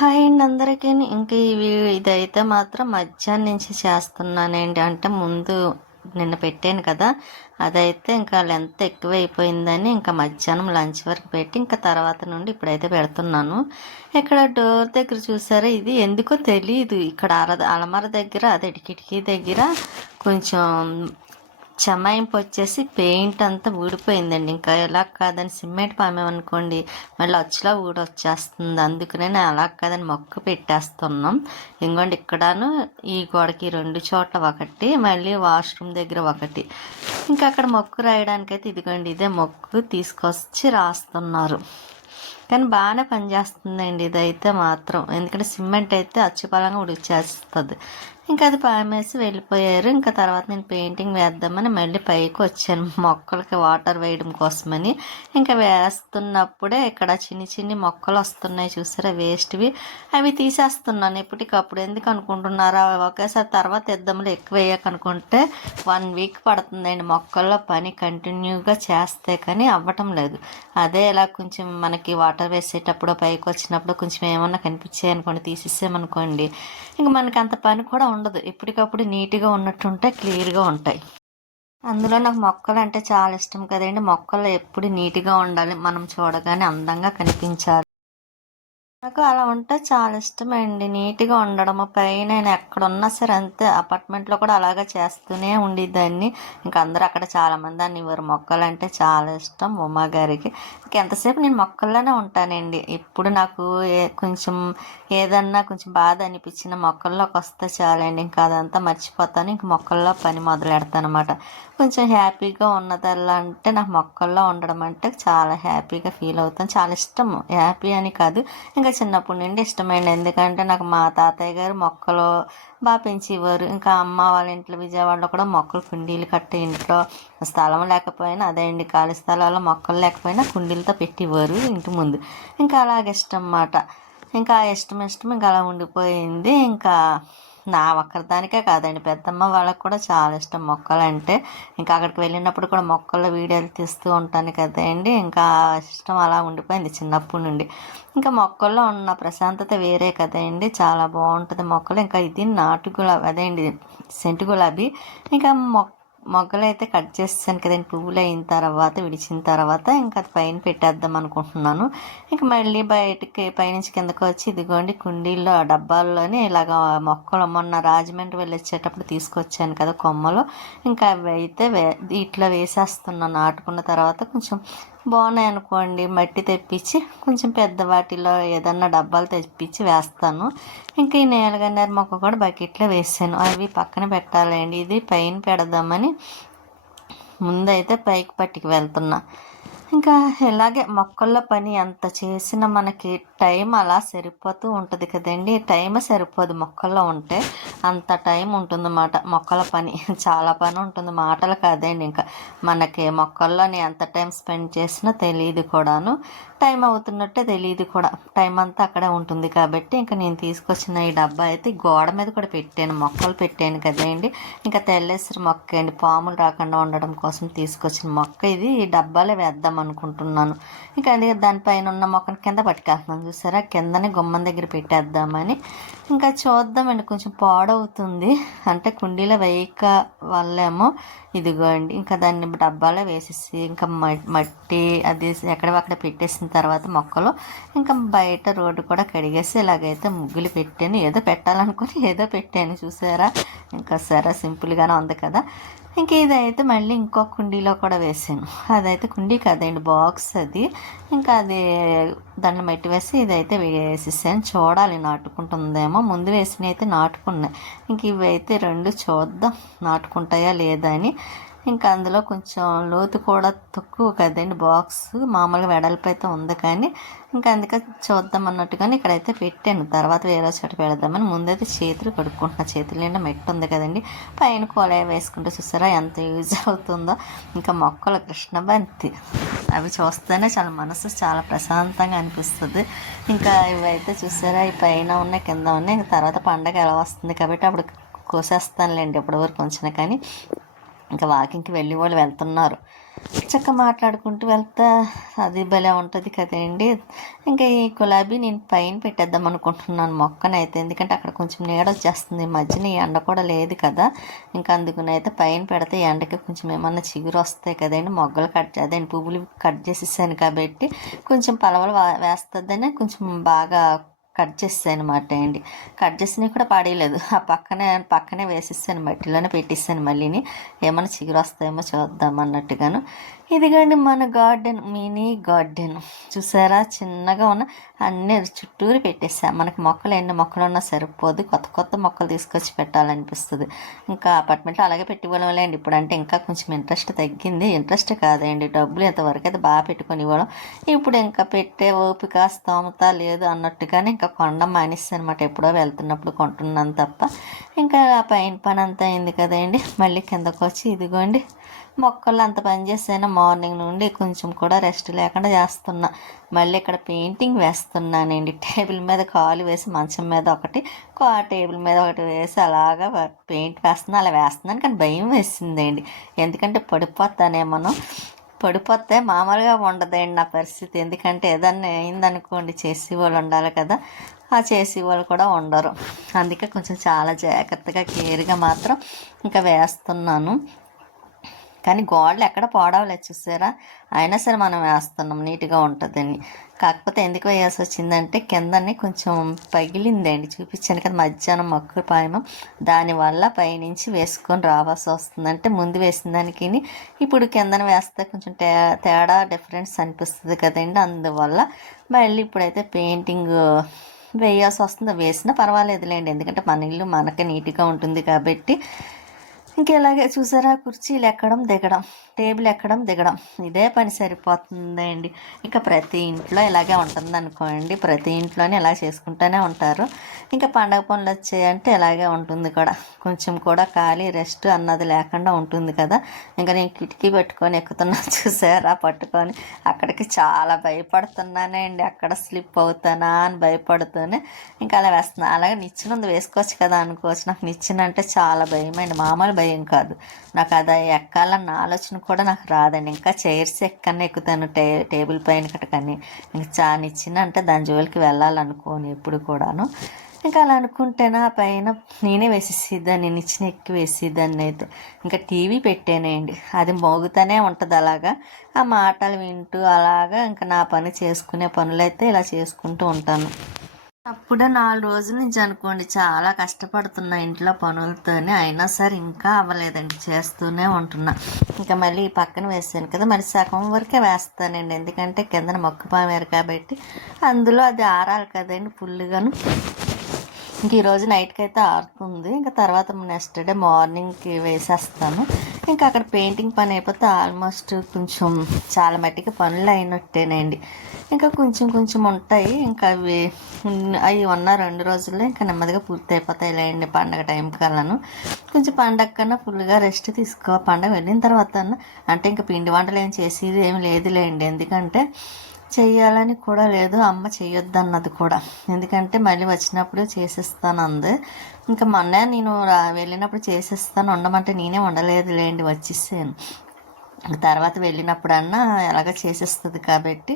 Hi అండి అందరికీ ఇంక ఇవి ఇదైతే మాత్రం మధ్యాహ్నం నుంచి చేస్తున్నానండి. అంటే ముందు నిన్న పెట్టాను కదా అదైతే ఇంకా లెంత్ ఎక్కువ అయిపోయిందని ఇంకా మధ్యాహ్నం లంచ్ వరకు పెట్టి ఇంకా తర్వాత నుండి ఇప్పుడైతే పెడుతున్నాను. ఇక్కడ డోర్ దగ్గర చూసారా? ఇది ఎందుకో తెలియదు ఇక్కడ అర అలమర దగ్గర అదే కిటికీ దగ్గర కొంచెం చమాయింపు వచ్చేసి పెయింట్ అంతా ఊడిపోయిందండి. ఇంకా ఎలా కాదని సిమెంట్ పామేమనుకోండి మళ్ళీ అచ్చులా ఊడొచ్చేస్తుంది. అందుకనే నేను అలా కాదని మొక్క పెట్టేస్తున్నాం. ఇంకోండి ఇక్కడను ఈ గోడకి రెండు చోట్ల ఒకటి మళ్ళీ వాష్రూమ్ దగ్గర ఒకటి. ఇంకా అక్కడ మొక్కు రాయడానికైతే ఇదిగోండి ఇదే మొక్కు తీసుకొచ్చి రాస్తున్నారు. కానీ బాగానే పనిచేస్తుందండి ఇదైతే మాత్రం. ఎందుకంటే సిమెంట్ అయితే అచ్చుపలంగా ఉడిచేస్తుంది ఇంకా అది పామేసి వెళ్ళిపోయారు. ఇంకా తర్వాత నేను పెయింటింగ్ వేద్దామని మళ్ళీ పైకి వచ్చాను. మొక్కలకి వాటర్ వేయడం కోసమని. ఇంకా వేస్తున్నప్పుడే ఇక్కడ చిన్ని చిన్ని మొక్కలు వస్తున్నాయి చూసారా? వేస్ట్వి. అవి తీసేస్తున్నాను ఎప్పటికప్పుడు ఎందుకు అనుకుంటున్నారా? ఒకేసారి తర్వాత ఇద్దాములు ఎక్కువ వేయక అనుకుంటే వన్ వీక్ పడుతుందండి. మొక్కల్లో పని కంటిన్యూగా చేస్తే కానీ అవ్వటం లేదు. అదే ఇలా కొంచెం మనకి వాటర్ వేసేటప్పుడు పైకి వచ్చినప్పుడు కొంచెం ఏమన్నా కనిపించాయి అనుకోండి తీసేసామనుకోండి ఇంకా మనకి అంత పని కూడా ఉండదు. ఎప్పటికప్పుడు నీట్గా ఉన్నట్టుంటే క్లియర్గా ఉంటాయి. అందులో నాకు మొక్కలు అంటే చాలా ఇష్టం కదండి. మొక్కలు ఎప్పుడు నీట్గా ఉండాలి మనం చూడగానే అందంగా కనిపించాలి. నాకు అలా ఉంటే చాలా ఇష్టం అండి నీట్గా ఉండడం. పైన నేను ఎక్కడున్నా సరే అంతే. అపార్ట్మెంట్లో కూడా అలాగే చేస్తూనే ఉండేదాన్ని. ఇంకా అందరూ అక్కడ చాలామంది అని ఇవ్వరు మొక్కలు అంటే చాలా ఇష్టం ఉమా గారికి. ఎంతసేపు నేను మొక్కల్లోనే ఉంటానండి. ఇప్పుడు నాకు ఏ కొంచెం ఏదన్నా కొంచెం బాధ అనిపించిన మొక్కల్లోకి వస్తే చాలండి. ఇంకా అదంతా మర్చిపోతాను. ఇంక మొక్కల్లో పని మొదలు పెడతాను అనమాట కొంచెం హ్యాపీగా ఉన్నదల్లా అంటే నాకు మొక్కల్లో ఉండడం అంటే చాలా హ్యాపీగా ఫీల్ అవుతాను. చాలా ఇష్టం. హ్యాపీ అని కాదు. ఇంకా చిన్నప్పటి నుండి ఇష్టమైంది. ఎందుకంటే నాకు మా తాతయ్య గారు మొక్కలు బాగా పెంచేవారు. ఇంకా అమ్మ వాళ్ళ ఇంట్లో విజయవాడలో కూడా మొక్కలు కుండీలు కట్టే ఇంట్లో స్థలం లేకపోయినా అదే అండి ఖాళీ స్థలాల్లో మొక్కలు లేకపోయినా కుండీలతో పెట్టేవారు ఇంటి ముందు. ఇంకా అలాగే ఇష్టం అన్నమాట. ఇంకా ఇష్టం ఇష్టం ఇంకా అలా ఉండిపోయింది. ఇంకా నా ఒక్కరిదానికే కాదండి. పెద్దమ్మ వాళ్ళకి కూడా చాలా ఇష్టం మొక్కలు అంటే ఇంకా అక్కడికి వెళ్ళినప్పుడు కూడా మొక్కల వీడియోలు తీస్తూ ఉంటాను కదండి. ఇంకా ఇష్టం అలా ఉండిపోయింది చిన్నప్పటి నుండి. ఇంకా మొక్కల్లో ఉన్న ప్రశాంతత వేరే కదండి. చాలా బాగుంటుంది మొక్కలు. ఇంకా ఇది నాటు గులాబీ అదే అండి సెంటు గులాబీ. ఇంకా మొక్క మొగ్గలు అయితే కట్ చేస్తాను కదండి. పువ్వులు అయిన తర్వాత విడిచిన తర్వాత ఇంకా అది పైన పెట్టేద్దాం అనుకుంటున్నాను. ఇంకా మళ్ళీ బయటకి పైనుంచి కిందకు వచ్చి ఇదిగోండి కుండీల్లో డబ్బాల్లోనే ఇలాగ మొక్కలు మొన్న రాజమండ్రి వెళ్ళి వచ్చేటప్పుడు తీసుకొచ్చాను కదా కొమ్మలు. ఇంకా అవి అయితే వే ఇట్లా వేసేస్తున్నాను. నాటుకున్న తర్వాత కొంచెం బాగున్నాయి అనుకోండి మట్టి తెప్పించి కొంచెం పెద్ద వాటిలో ఏదన్నా డబ్బాలు తెప్పించి వేస్తాను. ఇంకా ఈ నేలగన్నేరు మొక్క కూడా బకెట్లో వేసాను. అవి పక్కన పెట్టాలండి. ఇది పైన పెడదామని ముందైతే పైకి పట్టుకు వెళ్తున్నా. ఇంకా ఇలాగే మొక్కల్లో పని ఎంత చేసినా మనకి టైం అలా సరిపోతూ ఉంటుంది కదండి. టైం సరిపోదు మొక్కల్లో ఉంటే అంత టైం ఉంటుందన్నమాట. మొక్కల పని చాలా పని ఉంటుంది. మాటలు కాదండి ఇంకా. మనకి మొక్కల్లోని ఎంత టైం స్పెండ్ చేసినా తెలియదు కూడాను. టైం అవుతున్నట్టే తెలియదు కూడా. టైం అంతా అక్కడే ఉంటుంది కాబట్టి ఇంకా నేను తీసుకొచ్చిన ఈ డబ్బా అయితే గోడ మీద కూడా పెట్టాను. మొక్కలు పెట్టాను కదండి. ఇంకా తెల్లేసరి మొక్క అండి పాములు రాకుండా ఉండడం కోసం తీసుకొచ్చిన మొక్క ఇది. ఈ డబ్బాలో వేద్దాం అనుకుంటున్నాను. ఇంకా అందుకే దానిపైన ఉన్న మొక్కను కింద పట్టుకేస్తున్నాను చూసారా? కిందనే గుమ్మం దగ్గర పెట్టేద్దామని ఇంకా చూద్దామండి కొంచెం పాడవుతుంది. అంటే కుండీలో వేయక వల్లేమో ఇదిగోండి ఇంకా దాన్ని డబ్బాలో వేసేసి ఇంకా మట్టి అది ఎక్కడక్కడ పెట్టేసిన తర్వాత మొక్కలు ఇంకా బయట రోడ్డు కూడా కడిగేసి ఇలాగైతే ముగ్గులు పెట్టాను. ఏదో పెట్టాలనుకుని ఏదో పెట్టాను చూసారా? ఇంకా సరే సింపుల్గానే ఉంది కదా. ఇంక ఇదైతే మళ్ళీ ఇంకో కుండీలో కూడా వేసాను. అదైతే కుండీ కదండి బాక్స్ అది. ఇంకా అది దాన్ని పెట్టి వేసి ఇదైతే వేసేసాను చూడాలి. నాటుకుంటుందేమో. ముందు వేసినవి అయితే నాటుకున్నాయి. ఇంక ఇవి అయితే రెండు చూద్దాం. నాటుకుంటాయా లేదా అని. ఇంకా అందులో కొంచెం లోతు కూడా తక్కువ కదండి బాక్స్. మామూలుగా వెడల్పు అయితే ఉంది కానీ ఇంకా అందుకే చూద్దాం అన్నట్టుగానే ఇక్కడైతే పెట్టాను. తర్వాత వేరే చోట పెడదామని ముందైతే చేతులు కడుక్కుంటున్నా. చేతులు నిండా మెట్టు ఉంది కదండి. పైన కోలయ వేసుకుంటే చూసారా ఎంత యూజ్ అవుతుందో. ఇంకా మొక్కలు కృష్ణబంతి. అవి చూస్తేనే చాలా మనసు చాలా ప్రశాంతంగా అనిపిస్తుంది. ఇంకా ఇవైతే చూసారా ఈ పైన ఉన్నాయి కింద ఉన్నాయి. ఇంకా తర్వాత పండగ ఎలా వస్తుంది కాబట్టి అప్పుడు కోసేస్తానులేండి ఇప్పటివరకు ఉంచిన కానీ. ఇంకా వాకింగ్కి వెళ్ళి వాళ్ళు వెళ్తున్నారు. చక్క మాట్లాడుకుంటూ వెళ్తా. అది భలే ఉంటుంది కదండి. ఇంకా ఈ గులాబీ నేను పైన పెట్టేద్దాం అనుకుంటున్నాను మొక్కనైతే. ఎందుకంటే అక్కడ కొంచెం నీడ వచ్చేస్తుంది. ఈ మధ్యన ఎండ కూడా లేదు కదా. ఇంకా అందుకునైతే అయితే పైన పెడితే ఎండకి కొంచెం ఏమన్నా చిగురు వస్తాయి కదండి. మొగ్గలు కట్ అదేంటి పువ్వులు కట్ చేసేసాను కాబట్టి కొంచెం పలవలు వేస్తుందని కొంచెం బాగా కట్ చేస్తాను అనమాట అండి. కట్ చేసినవి కూడా పాడేయలేదు. ఆ పక్కనే పక్కనే వేసేసాను మట్టిలోనే పెట్టేసాను మళ్ళీని. ఏమైనా చిగురు వస్తాయేమో చూద్దాం అన్నట్టుగాను. ఇదిగోండి మన గార్డెన్ మినీ గార్డెన్. చూసారా? చిన్నగా ఉన్న అన్ని చుట్టూరు పెట్టేసాం మనకి మొక్కలు ఎన్ని మొక్కలు ఉన్నా సరిపోదు. కొత్త కొత్త మొక్కలు తీసుకొచ్చి పెట్టాలనిపిస్తుంది. ఇంకా అపార్ట్మెంట్లో అలాగే పెట్టుకోవాలండి ఇప్పుడు అంటే ఇంకా కొంచెం ఇంట్రెస్ట్ తగ్గింది. ఇంట్రెస్ట్ కాదండి. డబ్బులు ఎంతవరకు అయితే బాగా పెట్టుకొని ఇవ్వడం. ఇప్పుడు ఇంకా పెట్టే ఓపిక స్తోమత లేదు అన్నట్టుగానే ఇంకా కొండ మానేసి అనమాట ఎప్పుడో వెళ్తున్నప్పుడు కొంటున్నాను తప్ప. ఇంకా ఆ పైన పని అంతా అయింది కదండి. మళ్ళీ కిందకు వచ్చి ఇదిగోండి. మొక్కలు అంత పని చేసాను మార్నింగ్ నుండి కొంచెం కూడా రెస్ట్ లేకుండా చేస్తున్నా. మళ్ళీ ఇక్కడ పెయింటింగ్ వేస్తున్నానండి. టేబుల్ మీద కాలు వేసి మంచం మీద ఒకటి ఆ టేబుల్ మీద ఒకటి వేసి అలాగా పెయింట్ వేస్తున్నా అలా వేస్తున్నాను కానీ భయం వేసిందండి. ఎందుకంటే పడిపోతానేమో పడిపోతే మామూలుగా ఉండదండి నా పరిస్థితి. ఎందుకంటే ఏదన్నా అయిందనుకోండి చేసి వాళ్ళు ఉండాలి కదా. ఆ చేసే వాళ్ళు కూడా ఉండరు. అందుకే కొంచెం చాలా జాగ్రత్తగా కేర్గా మాత్రం ఇంకా వేస్తున్నాను. కానీ గోడలు ఎక్కడ పోడవలేదు చూసారా? అయినా సరే మనం వేస్తున్నాం నీట్గా ఉంటుందని. కాకపోతే ఎందుకు వేయాల్సి వచ్చిందంటే కిందనే కొంచెం పగిలిందండి. చూపించాను కదా మధ్యాహ్నం మొక్క పాయమం. దానివల్ల పైనుంచి వేసుకొని రావాల్సి వస్తుందంటే ముందు వేసిన దానికి ఇప్పుడు కిందన వేస్తే కొంచెం తే తేడా డిఫరెన్స్ అనిపిస్తుంది కదండి. అందువల్ల మళ్ళీ ఇప్పుడైతే పెయింటింగ్ వేయాల్సి వస్తుంది. వేసినా పర్వాలేదులేండి. ఎందుకంటే మన ఇల్లు మనకే నీట్గా ఉంటుంది కాబట్టి ఇంకెలాగే చూసారా? కుర్చీలు ఎక్కడం దిగడం టేబుల్ ఎక్కడం దిగడం. ఇదే పని సరిపోతుందండి. ఇంకా ప్రతి ఇంట్లో ఇలాగే ఉంటుంది అనుకోండి ప్రతి ఇంట్లోనే ఇలా చేసుకుంటూనే ఉంటారు. ఇంకా పండగ పనులు వచ్చాయంటే ఇలాగే ఉంటుంది కూడా. కొంచెం కూడా ఖాళీ రెస్ట్ అన్నది లేకుండా ఉంటుంది కదా. ఇంకా నేను కిటికీ పెట్టుకొని ఎక్కుతున్నా చూసారా? పట్టుకొని అక్కడికి చాలా భయపడుతున్నానండి అక్కడ స్లిప్ అవుతానా అని భయపడుతూనే. ఇంకా అలా వేస్తున్నా అలాగే నిచ్చిన వేసుకోవచ్చు కదా అనుకోవచ్చు. నాకు నిచ్చిన అంటే చాలా భయమండి. మామూలు భయం కాదు. నాకు అది ఎక్కాలన్న ఆలోచన కూడా నాకు రాదండి. ఇంకా చైర్స్ ఎక్కన్నా ఎక్కుతాను టే టేబుల్ పైన కట్టకని. ఇంకా చానిచ్చిన అంటే దాని జోలికి వెళ్ళాలనుకోని ఎప్పుడు కూడాను. ఇంకా అలా అనుకుంటేనా పైన నేనే వేసేసిద్దాన్ని నేను ఇచ్చిన ఎక్కి వేసేదాన్ని అయితే ఇంకా టీవీ పెట్టానండి. అది మోగుతూనే ఉంటుంది అలాగా. ఆ మాటలు వింటూ అలాగా ఇంకా నా పని చేసుకునే పనులైతే ఇలా చేసుకుంటూ ఉంటాను. అప్పుడే నాలుగు రోజుల నుంచి అనుకోండి చాలా కష్టపడుతున్నా ఇంట్లో పనులతోనే. అయినా సరే ఇంకా అవ్వలేదండి చేస్తూనే ఉంటున్నా. ఇంకా మళ్ళీ పక్కన వేసాను కదా మరి సగం వరకే వేస్తానండి. ఎందుకంటే కిందన మొక్క పామారు కాబట్టి అందులో అది ఆరాలి కదండి ఫుల్గాను ఇంక ఈరోజు నైట్కి అయితే ఆరుతుంది. ఇంకా తర్వాత నెక్స్ట్ డే మార్నింగ్కి వేసేస్తాను. ఇంకా అక్కడ పెయింటింగ్ పని అయిపోతే ఆల్మోస్ట్ కొంచెం చాలా మట్టికి పనులు అయినట్టేనండి. ఇంకా కొంచెం కొంచెం ఉంటాయి. ఇంకా అవి అవి ఉన్న రెండు రోజుల్లో ఇంకా నెమ్మదిగా పూర్తి అయిపోతాయి లేండి పండగ టైం కల్లాను. కొంచెం పండగ కన్నా ఫుల్గా రెస్ట్ తీసుకో పండగ వెళ్ళిన తర్వాత అంటే ఇంకా పిండి వంటలు ఏం చేసేది ఏమి లేదులేండి. ఎందుకంటే చేయాలని కూడా లేదు అమ్మ చేయొద్దన్నది అన్నది కూడా. ఎందుకంటే మళ్ళీ వచ్చినప్పుడు చేసేస్తాను అంది ఇంకా మొన్న నేను వెళ్ళినప్పుడు చేసేస్తాను. ఉండమంటే నేనే ఉండలేదు లేండి వచ్చేసాను. తర్వాత వెళ్ళినప్పుడన్నా ఎలాగ చేసేస్తుంది కాబట్టి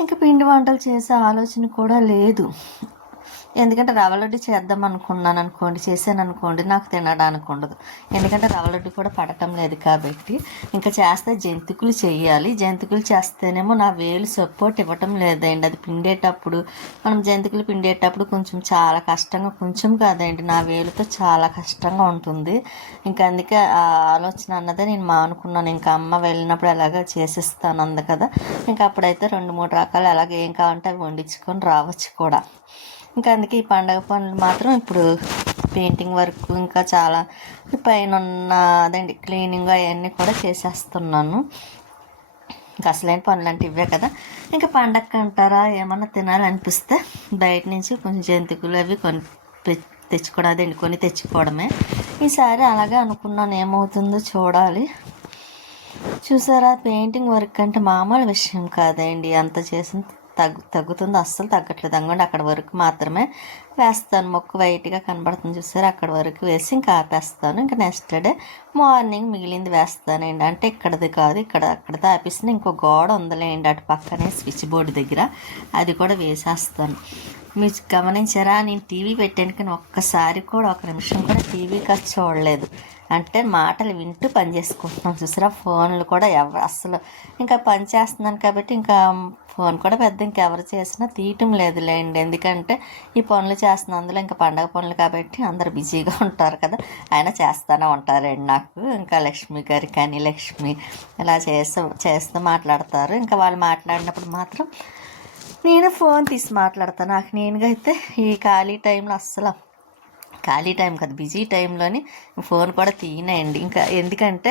ఇంకా పిండి వంటలు చేసే ఆలోచన కూడా లేదు. ఎందుకంటే రవ్వ లడ్డు చేద్దాం అనుకున్నాను అనుకోండి చేశాను అనుకోండి నాకు తినడానికి ఉండదు. ఎందుకంటే రవ్వ లడ్డు కూడా పడటం లేదు కాబట్టి ఇంకా చేస్తే జంతికలు చేయాలి. జంతికలు చేస్తేనేమో నా వేలు సపోర్ట్ ఇవ్వటం లేదండి. అది పిండేటప్పుడు మనం జంతికలు పిండేటప్పుడు కొంచెం చాలా కష్టంగా కొంచెం కాదండి నా వేలుతో చాలా కష్టంగా ఉంటుంది. ఇంకా అందుకే ఆ ఆలోచన అన్నదే నేను మానుకున్నాను ఇంకా అమ్మ వెళ్ళినప్పుడు ఎలాగ చేసేస్తాను అంది కదా. ఇంకా అప్పుడైతే రెండు మూడు రకాలు ఎలాగ ఏం కావాలంటే అవి వండించుకొని రావచ్చు కూడా. ఇంకా అందుకే ఈ పండగ పనులు మాత్రం ఇప్పుడు పెయింటింగ్ వర్క్ ఇంకా చాలా పైన ఉన్న అదండి క్లీనింగ్ అవన్నీ కూడా చేసేస్తున్నాను. ఇంకా అసలైన పనులు అంటే ఇవే కదా. ఇంకా పండగ అంటారా? ఏమన్నా తినాలనిపిస్తే బయట నుంచి కొంచెం జంతికలు అవి కొని తెచ్చుకోవడం అదండి కొని తెచ్చుకోవడమే. ఈసారి అలాగే అనుకున్నాను ఏమవుతుందో చూడాలి. చూసారా? పెయింటింగ్ వర్క్ అంటే మామూలు విషయం కాదండి. అంత చేసిన తగ్గు తగ్గుతుంది. అస్సలు తగ్గట్లేదు. అంగండి అక్కడ వరకు మాత్రమే వేస్తాను. మొక్క వైట్గా కనబడుతుంది చూసారు? అక్కడ వరకు వేసి ఇంకా ఆపేస్తాను. ఇంకా నెక్స్ట్ డే మార్నింగ్ మిగిలింది వేస్తానండి. అంటే ఇక్కడది కాదు ఇక్కడ అక్కడ ఆపేసిన ఇంకో గోడ ఉందిలేండి అటు పక్కనే స్విచ్ బోర్డు దగ్గర. అది కూడా వేసేస్తాను. మీరు గమనించారా? నేను టీవీ పెట్టాను కానీ ఒక్కసారి కూడా ఒక నిమిషం కూడా టీవీ ఖర్చు చూడలేదు. అంటే మాటలు వింటూ పని చేసుకుంటున్నాం. చూసారా? ఫోన్లు కూడా ఎవరు అసలు ఇంకా పని చేస్తున్నాను కాబట్టి ఇంకా ఫోన్ కూడా పెద్ద ఇంకెవరు చేసినా తీయటం లేదులేండి. ఎందుకంటే ఈ పనులు చేస్తున్నందులో ఇంకా పండగ పనులు కాబట్టి అందరు బిజీగా ఉంటారు కదా. ఆయన చేస్తూనే ఉంటారండి నాకు. ఇంకా లక్ష్మి గారి కానీ లక్ష్మి ఇలా చేస్తూ చేస్తూ మాట్లాడతారు. ఇంకా వాళ్ళు మాట్లాడినప్పుడు మాత్రం నేను ఫోన్ తీసి మాట్లాడతాను నాకు నేనుగా అయితే ఈ ఖాళీ టైంలో అస్సలు ఖాళీ టైం కదా బిజీ టైంలోని ఫోన్ కూడా తీయనండి. ఇంకా ఎందుకంటే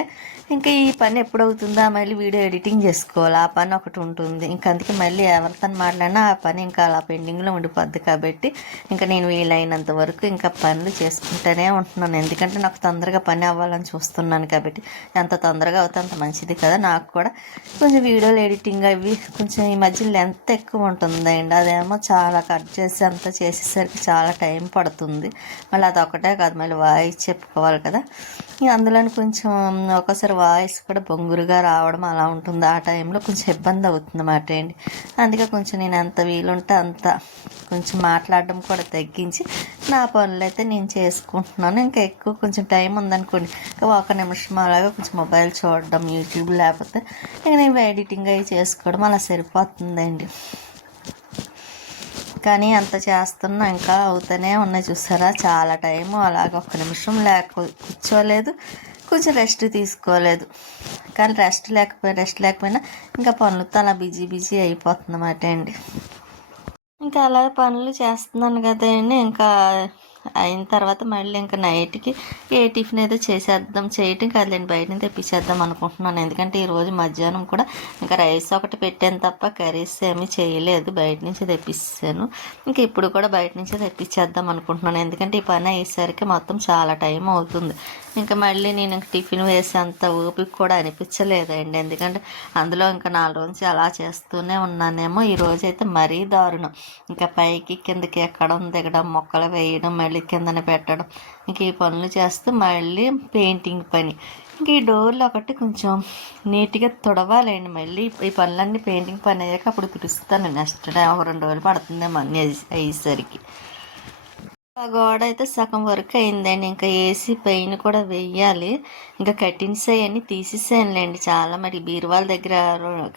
ఇంకా ఈ పని ఎప్పుడవుతుందా మళ్ళీ వీడియో ఎడిటింగ్ చేసుకోవాలి ఆ పని ఒకటి ఉంటుంది. ఇంకా అందుకే మళ్ళీ ఎవరితో మాట్లాడినా ఆ పని ఇంకా అలా పెండింగ్లో ఉండిపోద్ది కాబట్టి ఇంకా నేను వీలైనంత వరకు ఇంకా పనులు చేసుకుంటూనే ఉంటున్నాను. ఎందుకంటే నాకు తొందరగా పని అవ్వాలని చూస్తున్నాను కాబట్టి ఎంత తొందరగా అవుతే అంత మంచిది కదా. నాకు కూడా కొంచెం వీడియోలు ఎడిటింగ్ అవి కొంచెం ఈ మధ్య లెంత్ ఎక్కువ ఉంటుందండి. అదేమో చాలా కట్ చేసి అంతా చేసేసరికి చాలా టైం పడుతుంది. మళ్ళీ అది ఒకటే కాదు మళ్ళీ వాయిస్ చెప్పుకోవాలి కదా. ఇక అందులో కొంచెం ఒకసారి వాయిస్ కూడా బొంగురుగా రావడం అలా ఉంటుంది ఆ టైంలో కొంచెం ఇబ్బంది అవుతుంది అన్నమాట అండి అందుకే కొంచెం నేను ఎంత వీలుంటే అంత కొంచెం మాట్లాడడం కూడా తగ్గించి నా పనులు అయితే నేను చేసుకుంటున్నాను. ఇంకా ఎక్కువ కొంచెం టైం ఉందనుకోండి ఇంకా ఒక నిమిషం అలాగే కొంచెం మొబైల్ చూడడం యూట్యూబ్ లేకపోతే ఇంకా నేను ఎడిటింగ్ అవి చేసుకోవడం అలా సరిపోతుందండి. కానీ అంత చేస్తున్నా ఇంకా అవుతూనే ఉన్నాయి చూసారా? చాలా టైం అలాగ ఒక్క నిమిషం లేక కూర్చోలేదు కొంచెం రెస్ట్ తీసుకోలేదు. కానీ రెస్ట్ లేకపోయినా రెస్ట్ లేకపోయినా ఇంకా పనులతో అలా బిజీ బిజీ అయిపోతుందన్నమాట అండి. ఇంకా అలా పనులు చేస్తున్నాను కదండి ఇంకా అయిన తర్వాత మళ్ళీ ఇంకా నైట్కి ఏ టిఫిన్ ఏదో చేసేద్దాం చేయటం కాదులేండి బయట నుంచి తెప్పించేద్దాం అనుకుంటున్నాను. ఎందుకంటే ఈరోజు మధ్యాహ్నం కూడా ఇంకా రైస్ ఒకటి పెట్టాను తప్ప కర్రీస్ ఏమీ చేయలేదు. బయట నుంచి తెప్పిస్తాను. ఇంకా ఇప్పుడు కూడా బయట నుంచి తెప్పించేద్దాం అనుకుంటున్నాను. ఎందుకంటే ఈ పని అయ్యేసరికి మొత్తం చాలా టైం అవుతుంది. ఇంకా మళ్ళీ నేను టిఫిన్ వేసేంత ఓపిక కూడా అనిపించలేదండి. ఎందుకంటే అందులో ఇంకా నాలుగు రోజు అలా చేస్తూనే ఉన్నానేమో. ఈ అయితే మరీ దారుణం. ఇంకా పైకి కిందకి ఎక్కడం దిగడం మొక్కలు వేయడం మళ్ళీ కిందన పెట్టడం ఇంక ఈ పనులు చేస్తూ మళ్ళీ పెయింటింగ్ పని. ఇంక ఈ డోర్లు ఒకటి కొంచెం నీట్గా తుడవాలండి. మళ్ళీ ఈ పనులన్నీ పెయింటింగ్ పని అయ్యాక అప్పుడు తుడుస్తాను. నెక్స్ట్ డే ఒక రెండు రోజులు పడుతుందేమో అన్నీ అయ్యేసరికి. ఆ గోడ అయితే సగం వరకు అయిందండి. ఇంకా ఏసీ పైన కూడా వెయ్యాలి. ఇంకా కటిన్స్ అవన్నీ తీసేసానులేండి చాలా మరి బీరువాల దగ్గర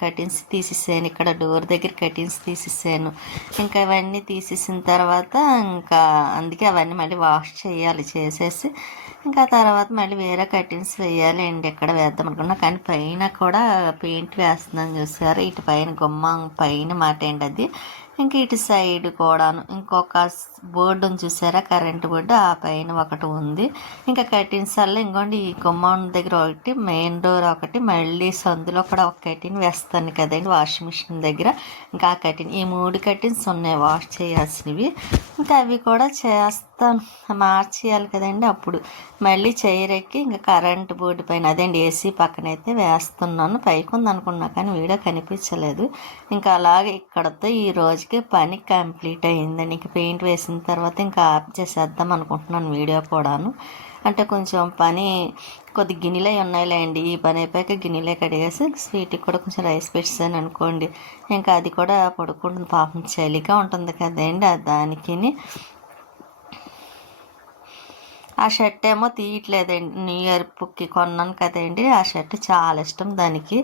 కటిన్స్ తీసేసాను ఇక్కడ డోర్ దగ్గర కటిన్స్ తీసేసాను ఇంకా ఇవన్నీ తీసేసిన తర్వాత ఇంకా అందుకే అవన్నీ మళ్ళీ వాష్ చేయాలి. చేసేసి ఇంకా తర్వాత మళ్ళీ వేరే కటిన్స్ వేయాలి అండి ఎక్కడ వేద్దాం అనుకున్నా. కానీ పైన కూడా పెయింట్ వేస్తున్నాను చూసారు? ఇటు పైన గుమ్మం పైన మాట అండి అది. ఇంక ఇటు సైడ్ కూడాను ఇంకొక బోర్డు చూసారా? కరెంట్ బోర్డు ఆ పైన ఒకటి ఉంది. ఇంకా కర్టీన్స్ వల్ల ఇంకోండి ఈ గుమ్మం దగ్గర ఒకటి మెయిన్ డోర్ ఒకటి మళ్ళీ సందులో కూడా ఒక కర్టీన్ వేస్తాను కదండి వాషింగ్ మిషన్ దగ్గర. ఇంకా ఆ కర్టీన్ ఈ మూడు కటిన్స్ ఉన్నాయి వాష్ చేయాల్సినవి. ఇంకా అవి కూడా చేస్తాను. మార్చేయాలి కదండి అప్పుడు. మళ్ళీ చైరెక్కి ఇంకా కరెంట్ బోర్డు పైన అదేండి ఏసీ పక్కన అయితే వేస్తున్నాను. పైకి ఉంది అనుకున్నా కానీ వీడియో కనిపించలేదు. ఇంకా అలాగే ఇక్కడతో ఈ రోజు రోజుకి పని కంప్లీట్ అయ్యిందండి ఇంక పెయింట్ వేసిన తర్వాత ఇంకా ఆఫ్ చేసేద్దాం అనుకుంటున్నాను వీడియో కూడాను. అంటే కొంచెం పని కొద్ది గిన్నెలే ఉన్నాయిలేండి. ఈ పని అయిపోయాక గిన్నెలే కడిగేసి స్వీట్కి కూడా కొంచెం రైస్ పెట్టాను అనుకోండి. ఇంకా అది కూడా పడుకుంటుంది. పాపం చలిగా ఉంటుంది కదండి దానికి ఆ షర్ట్ ఏమో తీయట్లేదండి. న్యూ ఇయర్ పుక్కి కొన్నాను కదండి. ఆ షర్ట్ చాలా ఇష్టం దానికి.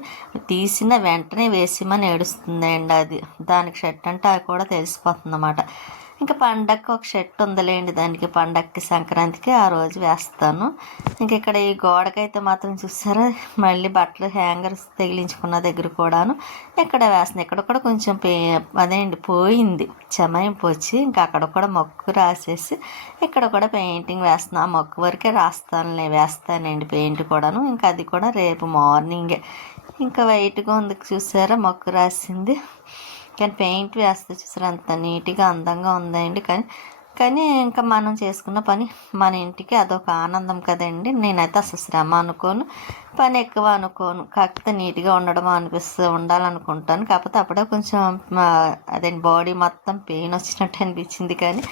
తీసిన వెంటనే వేసిమని ఏడుస్తుందండి అది. దానికి షర్ట్ అంటే అది కూడా తెలిసిపోతుంది అన్నమాట ఇంకా పండక్కి ఒక షర్ట్ ఉందిలేండి దానికి పండక్కి సంక్రాంతికి ఆ రోజు వేస్తాను. ఇంక ఇక్కడ ఈ గోడకైతే మాత్రం చూసారా మళ్ళీ బట్టలు హ్యాంగర్స్ తగిలించుకున్న దగ్గర కూడాను ఇక్కడ వేస్తాను ఇక్కడ కూడా కొంచెం పే అదేండి పోయింది. చెమాయింపు పోచి ఇంకా అక్కడ కూడా మొక్కు రాసేసి ఇక్కడ కూడా పెయింటింగ్ వేస్తాను ఆ మొక్కు వరకే రాస్తానులే వేస్తానండి పెయింట్ కూడాను. ఇంకా అది కూడా రేపు మార్నింగే. ఇంకా వైట్గా ఉంది చూసారా మొక్కు రాసింది. కానీ పెయింట్ వేస్తే చూసారు అంత నీట్గా అందంగా ఉందండి. కానీ కానీ ఇంకా మనం చేసుకున్న పని మన ఇంటికి అదొక ఆనందం కదండి. నేనైతే అసలు శ్రమ అనుకోను పని ఎక్కువ అనుకోను. కాకపోతే నీట్గా ఉండడం అనిపిస్తూ ఉండాలనుకుంటాను. కాకపోతే అప్పుడే కొంచెం అదే బాడీ మొత్తం పెయిన్ వచ్చినట్టు అనిపించింది. కానీ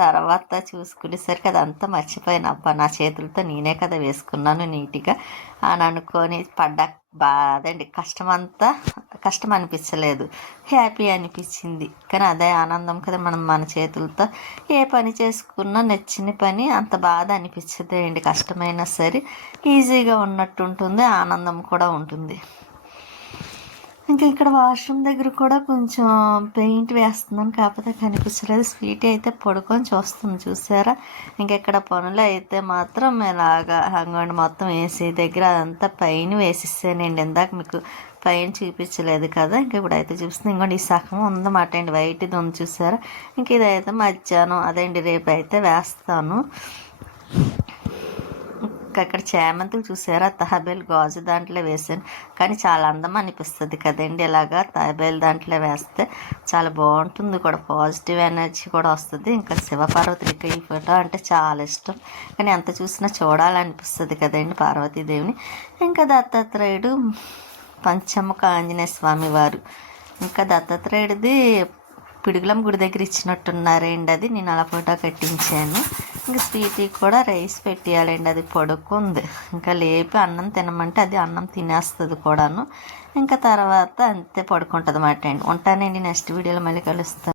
తర్వాత చూసుకునేసరికి అదంతా మర్చిపోయాను. అబ్బా నా చేతులతో నేనే కదా వేసుకున్నాను నీట్గా అని అనుకొని పడ్డా అండి కష్టం అంతా కష్టం అనిపించలేదు హ్యాపీ అనిపించింది కానీ అదే ఆనందం కదా మనం మన చేతులతో ఏ పని చేసుకున్నా నచ్చిన పని అంత బాధ అనిపించదు అండి కష్టమైనా సరే ఈజీగా ఉన్నట్టు ఉంటుంది ఆనందం కూడా ఉంటుంది. ఇంకా ఇక్కడ వాష్రూమ్ దగ్గర కూడా కొంచెం పెయింట్ వేస్తున్నాను కాకపోతే కనిపించలేదు స్వీట్ అయితే పడుకొని చూస్తుంది చూసారా? ఇంకా ఇక్కడ పనులు అయితే మాత్రం ఇలాగా హంగండి మొత్తం వేసే దగ్గర అదంతా పైన వేసిస్తానండి ఇందాక మీకు పైన చూపించలేదు కదా? ఇంక ఇప్పుడైతే చూస్తుంది ఇంకోటి ఈ సగం ఉందన్నమాట అండి. వైట్ ఇది ఉంది చూసారా? ఇంక ఇదైతే మధ్యాహ్నం. అదేంటి రేపు అయితే వేస్తాను. అక్కడ చేమంతులు చూసారా? తహబేల్ గాజు దాంట్లో వేసాను కానీ చాలా అందం అనిపిస్తుంది కదండి. ఇలాగా తహబేల్ దాంట్లో వేస్తే చాలా బాగుంటుంది కూడా. పాజిటివ్ ఎనర్జీ కూడా వస్తుంది. ఇంకా శివపార్వతికి ఈ ఫోటో అంటే చాలా ఇష్టం. కానీ ఎంత చూసినా చూడాలనిపిస్తుంది కదండి పార్వతీదేవిని. ఇంకా దత్తాత్రేయుడు పంచముఖ ఆంజనేయ స్వామి వారు. ఇంకా దత్తాత్రేయుడిది పిడుగులం గుడి దగ్గర ఇచ్చినట్టున్నారండి అది. నేను అలా ఫోటో కట్టించాను. ఇంకా స్వీట్కి కూడా రైస్ పెట్టేయాలండి. అది పడుకుంది. ఇంకా లేపి అన్నం తినమంటే అది అన్నం తినేస్తుంది కూడాను. ఇంకా తర్వాత అంతే పడుకుంటుంది అన్నమాట అండి ఉంటానండి నెక్స్ట్ వీడియోలో మళ్ళీ కలుస్తాను.